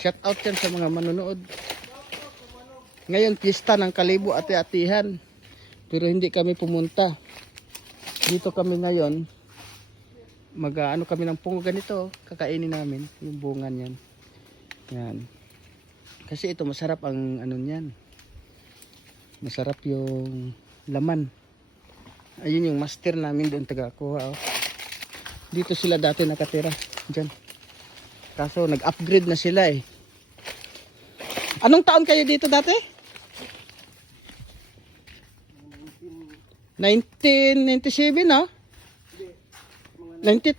Shout out yan sa mga manonood. Ngayon, pista ng Kalibo Ate-Atihan. Pero hindi kami pumunta. Dito kami ngayon. Ano kami ng pungo ganito. Kakainin namin. Yung bunga niyan. Yan. Kasi ito masarap ang ano niyan. Masarap yung laman. Ayun yung master namin doon taga-kuha. Oh. Dito sila dati nakatira. Diyan. Kaso nag-upgrade na sila eh. Anong taon kayo dito dati? 1997 no? 92.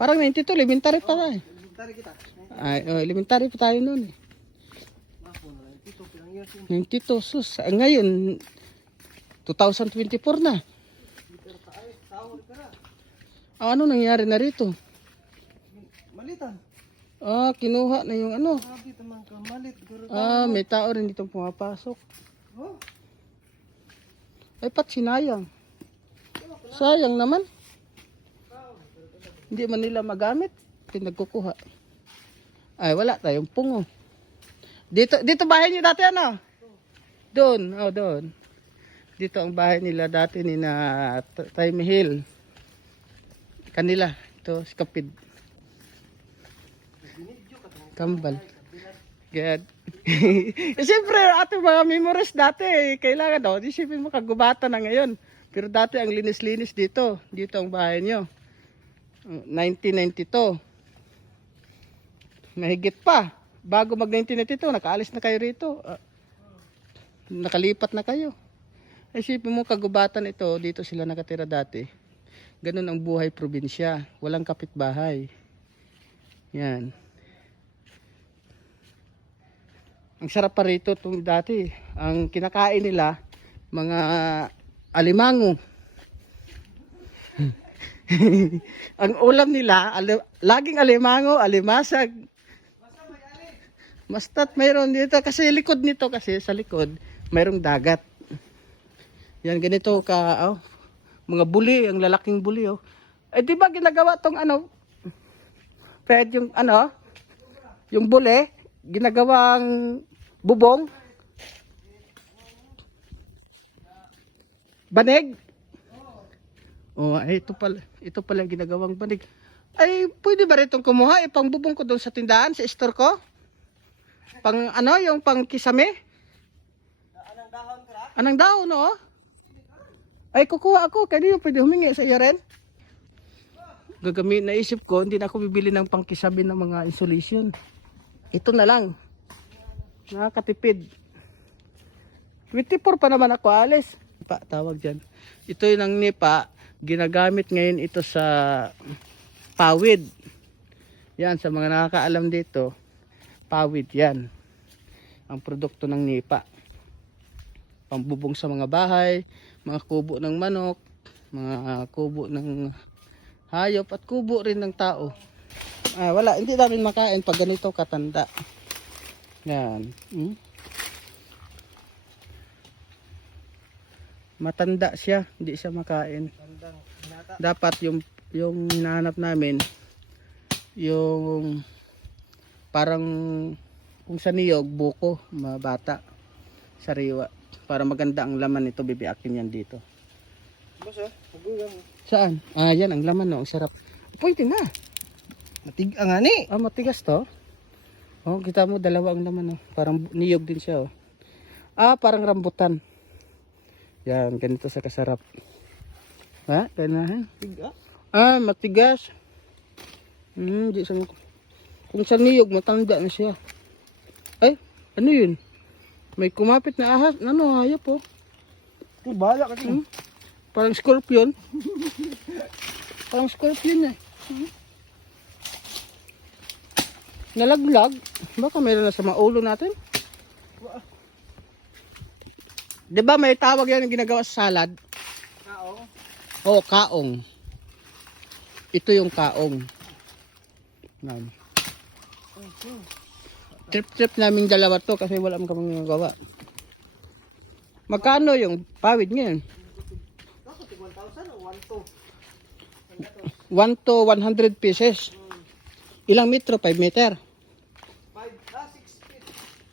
Parang 92, elementary pa tayo. Elementary kita. Ay, elementary pa tayo noon eh. 92 sus. Ngayon 2024 na. Ano nangyari na rito? Malitan. Kinuha na yung ano. Grabe tamang kamalit. May tao rin dito pumapasok. Oh. Ay, pat sinayang. Sayang naman. Hindi man nila magamit. Pinagkukuha. Ay, wala tayong pungo. Dito bahay niyo dati ano? Doon. Doon. Dito ang bahay nila dati ni na Time Hill. Kanila. Ito, Skapid. Kambal. God. Siyempre, ating mga memories dati, kailangan daw, isipin mo kagubatan na ngayon. Pero dati ang linis-linis dito. Dito ang bahay nyo. 1992. Mahigit pa. Bago mag 1992, nakaalis na kayo rito. Nakalipat na kayo. Isipin mo kagubatan ito, dito sila nakatira dati. Ganun ang buhay probinsya. Walang kapitbahay. Yan. Ang sarap pa rito itong dati. Ang kinakain nila, mga alimango. Ang ulam nila, laging alimango, alimasag. Basta't mayroon dito. Kasi likod nito kasi, sa likod, mayroong dagat. Yan, ganito ka, mga buli, ang lalaking buli. Di ba ginagawa tong ano, pwede yung ano, yung buli, ginagawang bubong, banig. Ay, ito pala yung ginagawang banig. Ay, pwede ba rin itong kumuha? Pang bubong ko doon sa tindahan, sa store ko? Pang ano, yung pang kisame? Anang dahon ka? Anang dahon, no? Ay, kukuha ako. Kaya pwede humingi sa iyo rin. Naisip ko, hindi na ako bibili ng pangkisabi ng mga insulation. Ito na lang. Nakakatipid. 24 pa naman ako alis. Nipa, tawag dyan. Ito yung ang nipa. Ginagamit ngayon ito sa pawid. Yan, sa mga nakakaalam dito. Pawid yan. Ang produkto ng nipa. Pambubong sa mga bahay. Mga kubo ng manok. Mga kubo ng hayop. At kubo rin ng tao. Wala, hindi namin makain pag ganito katanda. Yan. Matanda siya, hindi siya makain. Dapat yung hinahanap namin, yung parang kung sa niyog, buko, mabata, sariwa. Para maganda ang laman nito, bibiakin yan dito. Saan? Yan ang laman, no? Ang sarap. Pwede na. Nga ni. Matigas to. Kita mo dalawa ang laman, oh. Parang niyog din siya, oh. Parang rambutan. Yan, ganito sa kasarap. Ganahan. Tiga. Matigas. Kung sa niyog, matanda na siya. Ay, ano yun? May kumapit na ahas. Ano, hayop, oh. Bala kasi. Parang scorpion. Parang scorpion, eh. Nalaglag. Baka mayroon na sa maulo natin. Diba may tawag yan yung ginagawa sa salad? Kaong? Kaong. Ito yung kaong. Trip namin dalawa to kasi wala mo kaming ginagawa. Magkano yung pawid ngayon? 1 to 100 pieces. Ilang metro? 5 meter?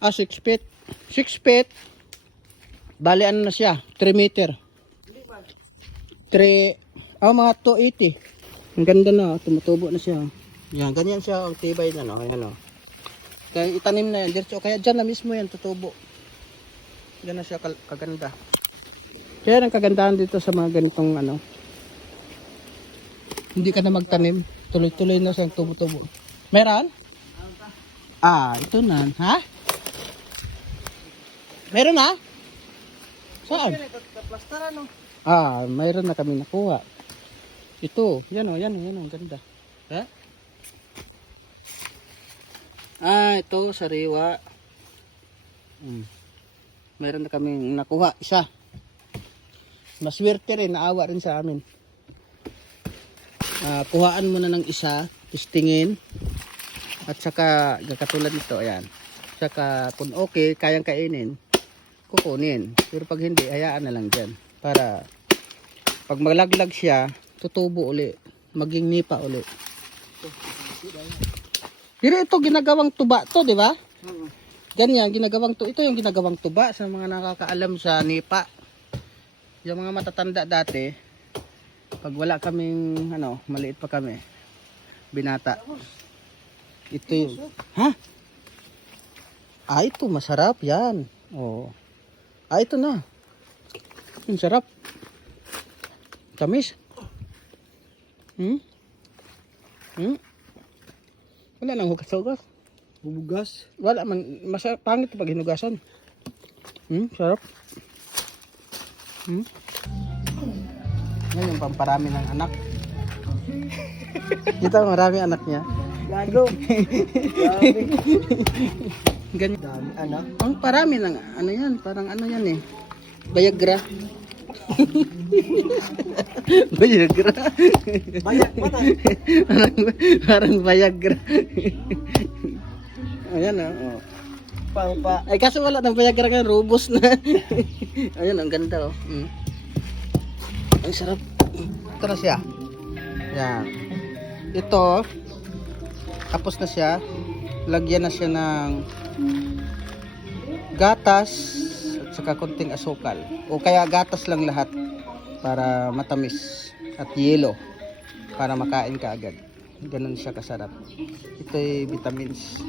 6 feet. 6 feet. Bali ano na siya? 3 meter. 3, mga 280. Ang ganda na, tumutubo na siya. Yan, ganyan siya ang tibay na, no? Ayan, no? Kaya itanim na yan, diretso. Kaya dyan na mismo yan, tutubo. Yan na siya kaganda. Kaya ang kagandahan dito sa mga ganitong ano, hindi ka na magtanim, tuloy-tuloy na siyang tubo-tubo. Meron? Ito na. Ha? Meron na? Saan? Plastaran no. Mayroon na kami nakuha. Ito, yan o, ang ganda. Ha? Ito, sariwa. Mayroon na kaming nakuha, isa. Maswerte rin, naawa rin sa amin. Kuhaan muna ng isa, testingin. At saka, katulad nito, ayan. Saka, kung okay, kayang kainin, kukunin. Pero pag hindi, hayaan na lang dyan. Para, pag maglaglag siya, tutubo uli. Maging nipa uli. Pero ito, ginagawang tuba to, di ba? Ganyan, ginagawang to. Ito yung ginagawang tuba sa mga nakakaalam sa nipa. Yung mga matatanda dati, pag wala kaming, maliit pa kami, binata. Ito yung, ha? Ito, masarap yan. Oh. Ito na. Ang sarap. Tamis. Wala nang hugas-hugas. Bubugas. Wala man, masarap, pangit pag hinugasan. Sarap. Yan yung pamparami ng anak. Kita marami anak niya. Gago. Ganyan. Dami anak. Ang parami ng ano yan, parang ano yan eh. Viagra. Viagra. Bayak pa na. parang Viagra. Ayan oh. Pa. Ay kaso wala ng Viagra kan, robust na. Ayan, ang ganda oh. Ang sarap. Ito na siya. Yan. Ito, tapos na siya. Lagyan na siya ng gatas at saka konting asukal. O kaya gatas lang lahat para matamis. At yelo para makain ka agad. Ganun siya kasarap. Ito ay vitamins.